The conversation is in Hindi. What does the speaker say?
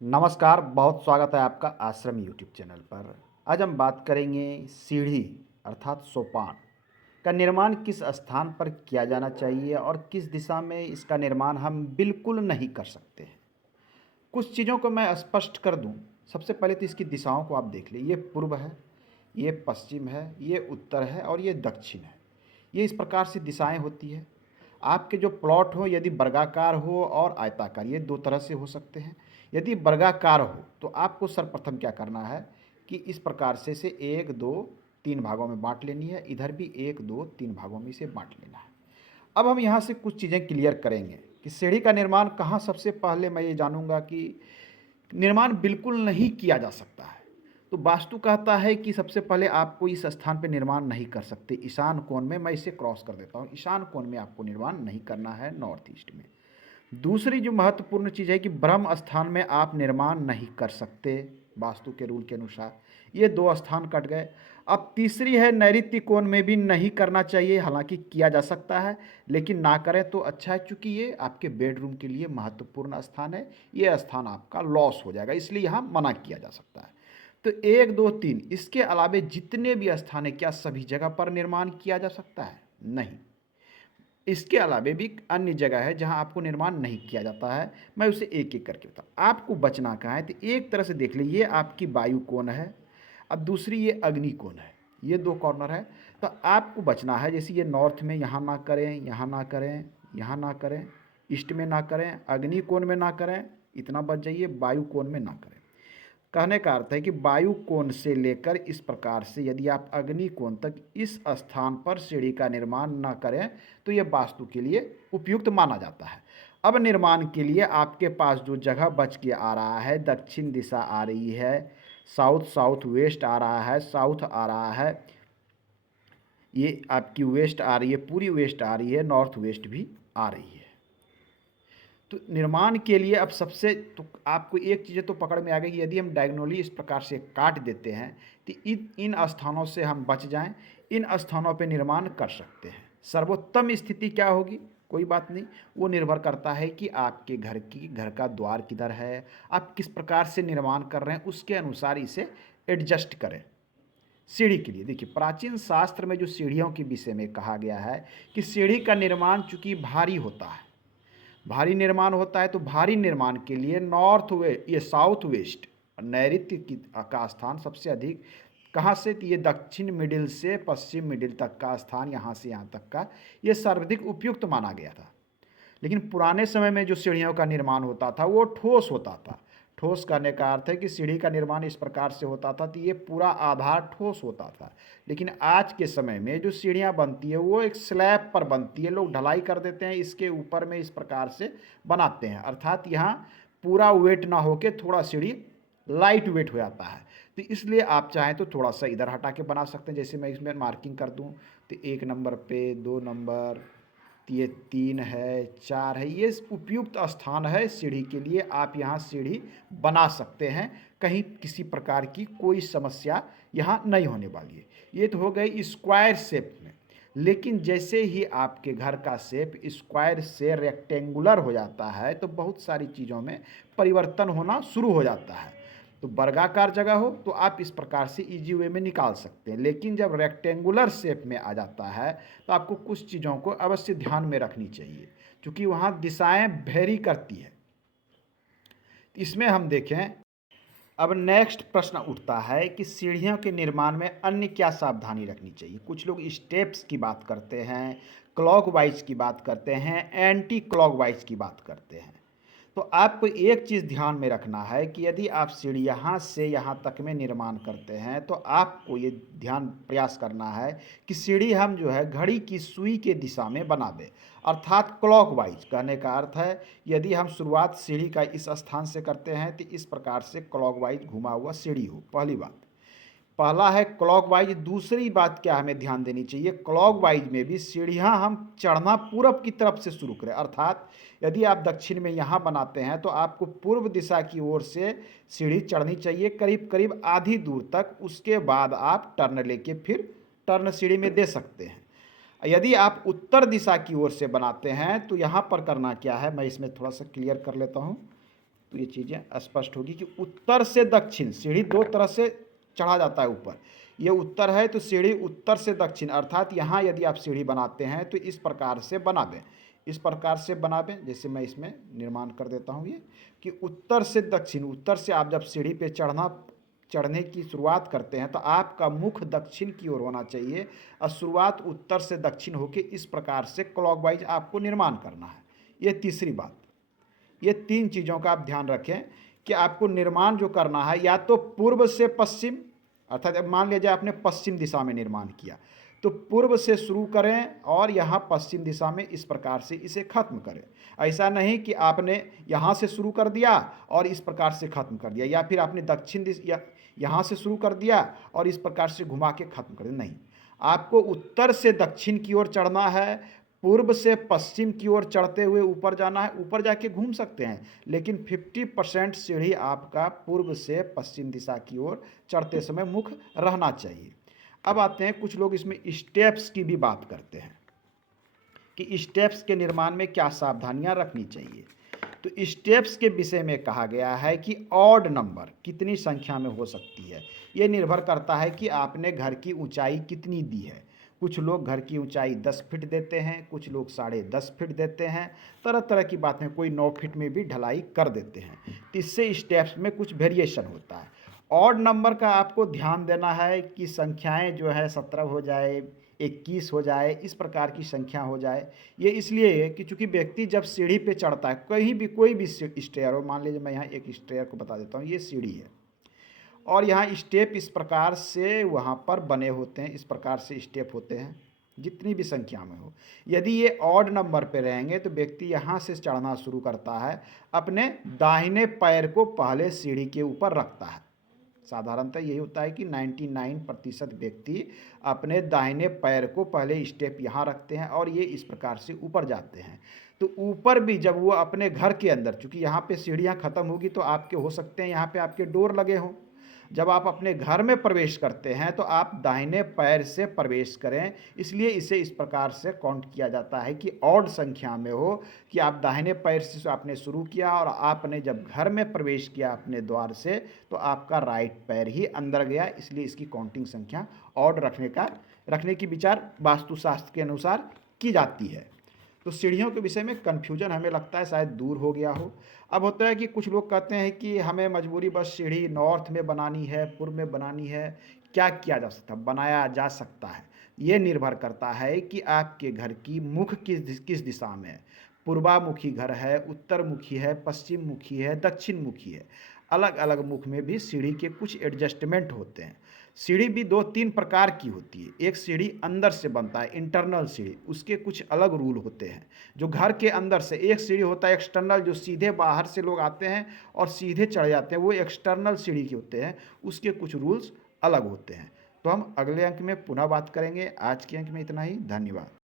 नमस्कार, बहुत स्वागत है आपका आश्रम यूट्यूब चैनल पर। आज हम बात करेंगे सीढ़ी अर्थात सोपान का निर्माण किस स्थान पर किया जाना चाहिए और किस दिशा में इसका निर्माण हम बिल्कुल नहीं कर सकते हैं। कुछ चीज़ों को मैं स्पष्ट कर दूं। सबसे पहले तो इसकी दिशाओं को आप देख लीजिए। ये पूर्व है, ये पश्चिम है, ये उत्तर है और ये दक्षिण है। ये इस प्रकार से दिशाएं होती है। आपके जो प्लॉट हो यदि वर्गाकार हो और आयताकार, ये दो तरह से हो सकते हैं। यदि वर्गाकार हो तो आपको सर्वप्रथम क्या करना है कि इस प्रकार से एक दो तीन भागों में बांट लेनी है। इधर भी एक दो तीन भागों में इसे बांट लेना है। अब हम यहाँ से कुछ चीज़ें क्लियर करेंगे कि सीढ़ी का निर्माण कहाँ। सबसे पहले मैं ये जानूंगा कि निर्माण बिल्कुल नहीं किया जा सकता है। तो वास्तु कहता है कि सबसे पहले आपको इस स्थान पे निर्माण नहीं कर सकते। ईशान कोण में, मैं इसे क्रॉस कर देता हूँ, ईशान कोण में आपको निर्माण नहीं करना है, नॉर्थ ईस्ट में। दूसरी जो महत्वपूर्ण चीज़ है कि ब्रह्म स्थान में आप निर्माण नहीं कर सकते वास्तु के रूल के अनुसार। ये दो स्थान कट गए। अब तीसरी है नैऋत्य कोण में भी नहीं करना चाहिए, हालांकि किया जा सकता है लेकिन ना करें तो अच्छा है, क्योंकि ये आपके बेडरूम के लिए महत्वपूर्ण स्थान है। ये स्थान आपका लॉस हो जाएगा, इसलिए यहाँ मना किया जा सकता है। तो एक दो तीन, इसके अलावे जितने भी स्थान है, क्या सभी जगह पर निर्माण किया जा सकता है? नहीं। इसके अलावे भी अन्य जगह है जहां आपको निर्माण नहीं किया जाता है। मैं उसे एक एक करके बताऊँ। आपको बचना कहाँ है, तो एक तरह से देख लीजिए, ये आपकी वायु कोण है, अब दूसरी ये अग्नि कोण है। ये दो कॉर्नर है। तो आपको बचना है, जैसे ये नॉर्थ में यहाँ ना करें, यहाँ ना करें, यहाँ ना करें, ईस्ट में ना करें, अग्नि कोण में ना करें, इतना बच जाइए, वायु कोण में ना करें। कहने का अर्थ है कि वायु कोण से लेकर इस प्रकार से यदि आप अग्नि कोण तक इस स्थान पर सीढ़ी का निर्माण न करें तो यह वास्तु के लिए उपयुक्त माना जाता है। अब निर्माण के लिए आपके पास जो जगह बच के आ रहा है, दक्षिण दिशा आ रही है, साउथ साउथ वेस्ट आ रहा है, साउथ आ रहा है, ये आपकी वेस्ट आ रही है, पूरी वेस्ट आ रही है, नॉर्थ वेस्ट भी आ रही है। तो निर्माण के लिए अब सबसे तो आपको एक चीज़ तो पकड़ में आ गई कि यदि हम डायगोनली इस प्रकार से काट देते हैं तो इन स्थानों से हम बच जाएं, इन स्थानों पे निर्माण कर सकते हैं। सर्वोत्तम स्थिति क्या होगी, कोई बात नहीं, वो निर्भर करता है कि आपके घर का द्वार किधर है, आप किस प्रकार से निर्माण कर रहे हैं, उसके अनुसार इसे एडजस्ट करें। सीढ़ी के लिए देखिए, प्राचीन शास्त्र में जो सीढ़ियों के विषय में कहा गया है कि सीढ़ी का निर्माण चूंकि भारी होता है, भारी निर्माण होता है, तो भारी निर्माण के लिए नॉर्थ वे ये साउथ वेस्ट नैऋत्य की का स्थान सबसे अधिक, कहाँ से, तो ये दक्षिण मिडिल से पश्चिम मिडिल तक का स्थान, यहाँ से यहाँ तक का, ये सर्वाधिक उपयुक्त माना गया था। लेकिन पुराने समय में जो सीढ़ियों का निर्माण होता था वो ठोस होता था। ठोस करने का अर्थ है कि सीढ़ी का निर्माण इस प्रकार से होता था कि ये पूरा आधार ठोस होता था। लेकिन आज के समय में जो सीढ़ियाँ बनती है वो एक स्लैब पर बनती है, लोग ढलाई कर देते हैं, इसके ऊपर में इस प्रकार से बनाते हैं, अर्थात यहाँ पूरा वेट ना होके थोड़ा सीढ़ी लाइट वेट हो जाता है। तो इसलिए आप चाहें तो थोड़ा सा इधर हटा के बना सकते हैं। जैसे मैं इसमें मार्किंग कर दूं तो 1 नंबर पे, 2 नंबर, ये 3 है, 4 है, ये उपयुक्त स्थान है सीढ़ी के लिए। आप यहाँ सीढ़ी बना सकते हैं, कहीं किसी प्रकार की कोई समस्या यहाँ नहीं होने वाली है। ये तो हो गई स्क्वायर शेप में। लेकिन जैसे ही आपके घर का शेप स्क्वायर से रेक्टेंगुलर हो जाता है तो बहुत सारी चीज़ों में परिवर्तन होना शुरू हो जाता है। तो वर्गाकार जगह हो तो आप इस प्रकार से इजी वे में निकाल सकते हैं, लेकिन जब रेक्टेंगुलर शेप में आ जाता है तो आपको कुछ चीज़ों को अवश्य ध्यान में रखनी चाहिए, क्योंकि वहाँ दिशाएं वेरी करती है। इसमें हम देखें, अब नेक्स्ट प्रश्न उठता है कि सीढ़ियों के निर्माण में अन्य क्या सावधानी रखनी चाहिए। कुछ लोग स्टेप्स की बात करते हैं, क्लॉकवाइज की बात करते हैं, एंटी क्लॉकवाइज की बात करते हैं। तो आपको एक चीज़ ध्यान में रखना है कि यदि आप सीढ़ी यहाँ से यहाँ तक में निर्माण करते हैं तो आपको ये ध्यान प्रयास करना है कि सीढ़ी हम जो है घड़ी की सुई के दिशा में बना दें, अर्थात क्लॉकवाइज। कहने का अर्थ है यदि हम शुरुआत सीढ़ी का इस स्थान से करते हैं तो इस प्रकार से क्लॉकवाइज घुमा हुआ सीढ़ी हो। पहली बात, पहला है क्लॉकवाइज। दूसरी बात क्या हमें ध्यान देनी चाहिए, क्लॉकवाइज में भी सीढ़ियाँ हम चढ़ना पूरब की तरफ से शुरू करें, अर्थात यदि आप दक्षिण में यहाँ बनाते हैं तो आपको पूर्व दिशा की ओर से सीढ़ी चढ़नी चाहिए करीब करीब आधी दूर तक। उसके बाद आप टर्न लेके फिर टर्न सीढ़ी में दे सकते हैं। यदि आप उत्तर दिशा की ओर से बनाते हैं तो यहाँ पर करना क्या है, मैं इसमें थोड़ा सा क्लियर कर लेता हूँ। तो ये चीज़ें स्पष्ट होगी कि उत्तर से दक्षिण सीढ़ी दो तरह से चढ़ा जाता है ऊपर। ये उत्तर है तो सीढ़ी उत्तर से दक्षिण, अर्थात यहाँ यदि आप सीढ़ी बनाते हैं तो इस प्रकार से बनावें, इस प्रकार से बनावें। जैसे मैं इसमें निर्माण कर देता हूँ ये कि उत्तर से दक्षिण, उत्तर से आप जब सीढ़ी पे चढ़ने की शुरुआत करते हैं तो आपका मुख दक्षिण की ओर होना चाहिए और शुरुआत उत्तर से दक्षिण होकर इस प्रकार से क्लॉकवाइज आपको निर्माण करना है। ये तीसरी बात। ये तीन चीज़ों का आप ध्यान रखें कि आपको निर्माण जो करना है या तो पूर्व से पश्चिम, अर्थात अब मान लीजिए आपने पश्चिम दिशा में निर्माण किया तो पूर्व से शुरू करें और यहाँ पश्चिम दिशा में इस प्रकार से इसे खत्म करें। ऐसा नहीं कि आपने यहाँ से शुरू कर दिया और इस प्रकार से खत्म कर दिया, या फिर आपने दक्षिण दिशा या यहाँ से शुरू कर दिया और इस प्रकार से घुमा के खत्म कर दिया। नहीं, आपको उत्तर से दक्षिण की ओर चढ़ना है, पूर्व से पश्चिम की ओर चढ़ते हुए ऊपर जाना है। ऊपर जाके घूम सकते हैं लेकिन 50% सीढ़ी आपका पूर्व से पश्चिम दिशा की ओर चढ़ते समय मुख रहना चाहिए। अब आते हैं, कुछ लोग इसमें स्टेप्स की भी बात करते हैं कि स्टेप्स के निर्माण में क्या सावधानियां रखनी चाहिए। तो स्टेप्स के विषय में कहा गया है कि ऑड नंबर कितनी संख्या में हो सकती है, ये निर्भर करता है कि आपने घर की ऊंचाई कितनी दी है। कुछ लोग घर की ऊंचाई 10 फीट देते हैं, कुछ लोग 10.5 फीट देते हैं, तरह तरह की बातें, कोई 9 फीट में भी ढलाई कर देते हैं। तो इससे स्टेप्स में कुछ वेरिएशन होता है। ऑड नंबर का आपको ध्यान देना है कि संख्याएं जो है 17 हो जाए, 21 हो जाए, इस प्रकार की संख्या हो जाए। ये इसलिए कि चूंकि व्यक्ति जब सीढ़ी पे चढ़ता है, कहीं भी कोई भी स्टेयर हो, मान लीजिए मैं यहाँ एक स्टेयर को बता देता हूँ, ये सीढ़ी है और यहाँ स्टेप इस प्रकार से वहाँ पर बने होते हैं, इस प्रकार से स्टेप होते हैं जितनी भी संख्या में हो। यदि ये ऑड नंबर पे रहेंगे तो व्यक्ति यहाँ से चढ़ना शुरू करता है, अपने दाहिने पैर को पहले सीढ़ी के ऊपर रखता है। साधारणतः यही होता है कि 99% व्यक्ति अपने दाहिने पैर को पहले स्टेप यहाँ रखते हैं और ये इस प्रकार से ऊपर जाते हैं। तो ऊपर भी जब वो अपने घर के अंदर, चूँकि यहाँ पे सीढ़ियाँ ख़त्म होगी तो आपके हो सकते हैं यहाँ पे आपके डोर लगे हों, जब आप अपने घर में प्रवेश करते हैं तो आप दाहिने पैर से प्रवेश करें। इसलिए इसे इस प्रकार से काउंट किया जाता है कि ऑड संख्या में हो कि आप दाहिने पैर से आपने शुरू किया और आपने जब घर में प्रवेश किया अपने द्वार से तो आपका राइट पैर ही अंदर गया, इसलिए इसकी काउंटिंग संख्या ऑड रखने की विचार वास्तुशास्त्र के अनुसार की जाती है। तो सीढ़ियों के विषय में कन्फ्यूजन हमें लगता है शायद दूर हो गया हो। अब होता है कि कुछ लोग कहते हैं कि हमें मजबूरी बस सीढ़ी नॉर्थ में बनानी है, पूर्व में बनानी है, क्या किया जा सकता है, बनाया जा सकता है। ये निर्भर करता है कि आपके घर की मुख किस दिशा में है। पूर्वामुखी घर है, उत्तर मुखी है, पश्चिम मुखी है, दक्षिण मुखी है। अलग अलग मुख में भी सीढ़ी के कुछ एडजस्टमेंट होते हैं। सीढ़ी भी 2-3 प्रकार की होती है। एक सीढ़ी अंदर से बनता है, इंटरनल सीढ़ी, उसके कुछ अलग रूल होते हैं। जो घर के अंदर से एक सीढ़ी होता है एक्सटर्नल, जो सीधे बाहर से लोग आते हैं और सीधे चढ़ जाते हैं, वो एक्सटर्नल सीढ़ी के होते हैं, उसके कुछ रूल्स अलग होते हैं। तो हम अगले अंक में पुनः बात करेंगे। आज के अंक में इतना ही, धन्यवाद।